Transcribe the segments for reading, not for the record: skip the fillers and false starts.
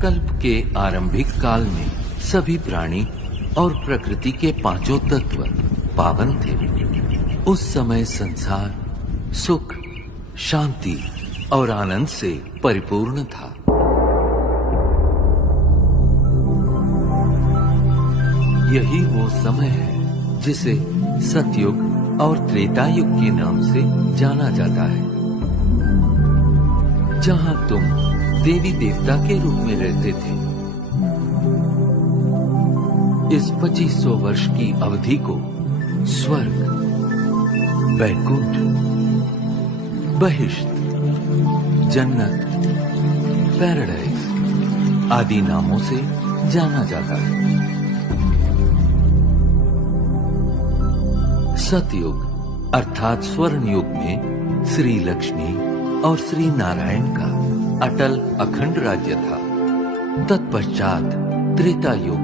कल्प के आरंभिक काल में सभी प्राणी और प्रकृति के पांचों तत्व पावन थे। उस समय संसार सुख, शांति और आनंद से परिपूर्ण था। यही वो समय है जिसे सतयुग और त्रेता युग के नाम से जाना जाता है, जहां तुम देवी देवता के रूप में रहते थे। इस 2500 वर्ष की अवधि को स्वर्ग, वैकुंठ, बहिष्ट, जन्नत, पैराडाइज आदि नामों से जाना जाता है। सतयुग अर्थात स्वर्ण युग में श्री लक्ष्मी और श्री नारायण का अटल अखंड राज्य था। तत्पश्चात त्रेता युग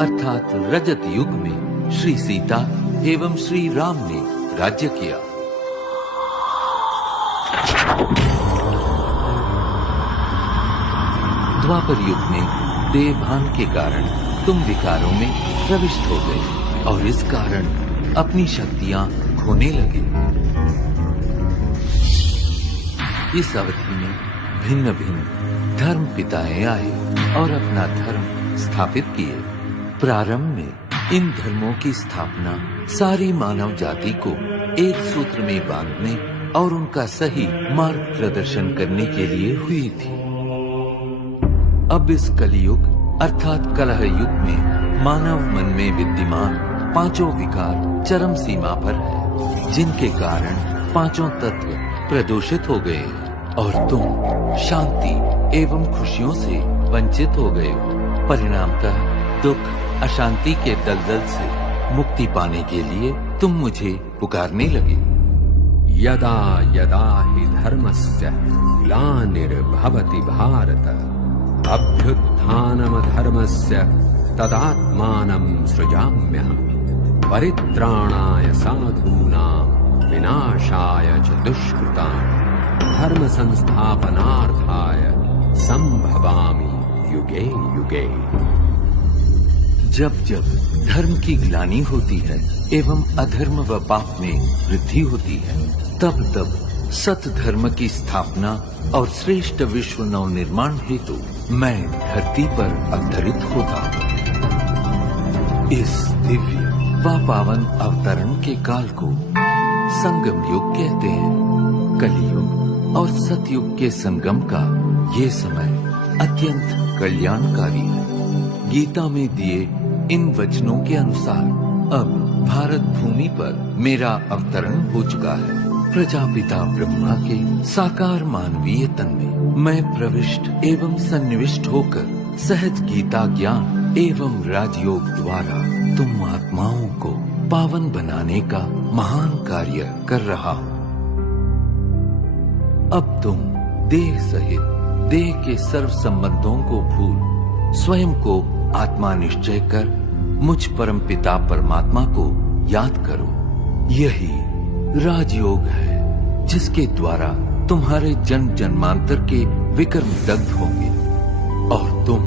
अर्थात रजत युग में श्री सीता एवं श्री राम ने राज्य किया। द्वापर युग में देवभान के कारण तुम विकारों में प्रविष्ट हो गए और इस कारण अपनी शक्तियां खोने लगे। इस अवधि में भिन्न भिन्न धर्म पिताएं आए और अपना धर्म स्थापित किए। प्रारंभ में इन धर्मों की स्थापना सारी मानव जाति को एक सूत्र में बांधने और उनका सही मार्ग प्रदर्शन करने के लिए हुई थी। अब इस कलियुग अर्थात कलह युग में मानव मन में विद्यमान पांचों विकार चरम सीमा पर है, जिनके कारण पांचों तत्व प्रदूषित हो गए और तुम शांति एवं खुशियों से वंचित हो गए हो। परिणामतः दुख अशांति के दलदल से मुक्ति पाने के लिए तुम मुझे पुकारने लगे। यदा यदा हि धर्मस्य ग्लानिर्भवति भारत अभ्युत्थानमधर्मस्य तदात्मानं सृजाम्यहम् परित्राणाय साधूनां विनाशाय च दुष्कृतां धर्म संस्थापनार्थाय संभवामि युगे युगे। जब जब धर्म की ग्लानि होती है एवं अधर्म व पाप में वृद्धि होती है, तब तब सत धर्म की स्थापना और श्रेष्ठ विश्व नव निर्माण हेतु मैं धरती पर अवतरित होता हूँ। इस दिव्य व पावन अवतरण के काल को संगम युग कहते हैं। कलियुग और सतयुग के संगम का ये समय अत्यंत कल्याणकारी है। गीता में दिए इन वचनों के अनुसार अब भारत भूमि पर मेरा अवतरण हो चुका है। प्रजापिता ब्रह्मा के साकार मानवीय तन में मैं प्रविष्ट एवं सन्निविष्ट होकर सहज गीता ज्ञान एवं राजयोग द्वारा तुम आत्माओं को पावन बनाने का महान कार्य कर रहा हूँ। अब तुम देह सहित देह के सर्व संबंधों को भूल स्वयं को आत्मा निश्चय कर मुझ परमपिता परमात्मा को याद करो। यही राजयोग है जिसके द्वारा तुम्हारे जन्म जन्मांतर के विकर्म दग्ध होंगे और तुम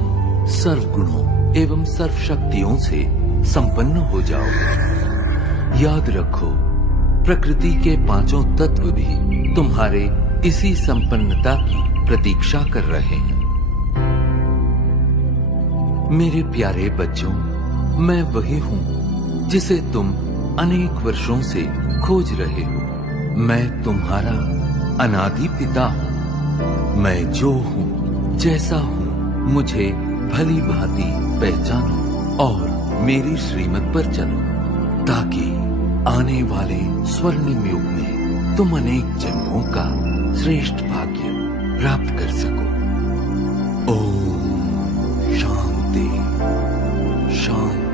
सर्व गुणों एवं सर्व शक्तियों से संपन्न हो जाओगे। याद रखो, प्रकृति के पांचों तत्व भी तुम्हारे इसी संपन्नता की प्रतीक्षा कर रहे हैं। मेरे प्यारे बच्चों, मैं वही हूँ जिसे तुम अनेक वर्षों से खोज रहे हो। मैं तुम्हारा अनादि पिता हूँ। मैं जो हूँ, जैसा हूँ, मुझे भली भांति पहचानो और मेरी श्रीमत पर चलो, ताकि आने वाले स्वर्णिम युग में तुम अनेक जन्मों का श्रेष्ठ भाग्य प्राप्त कर सको। ओम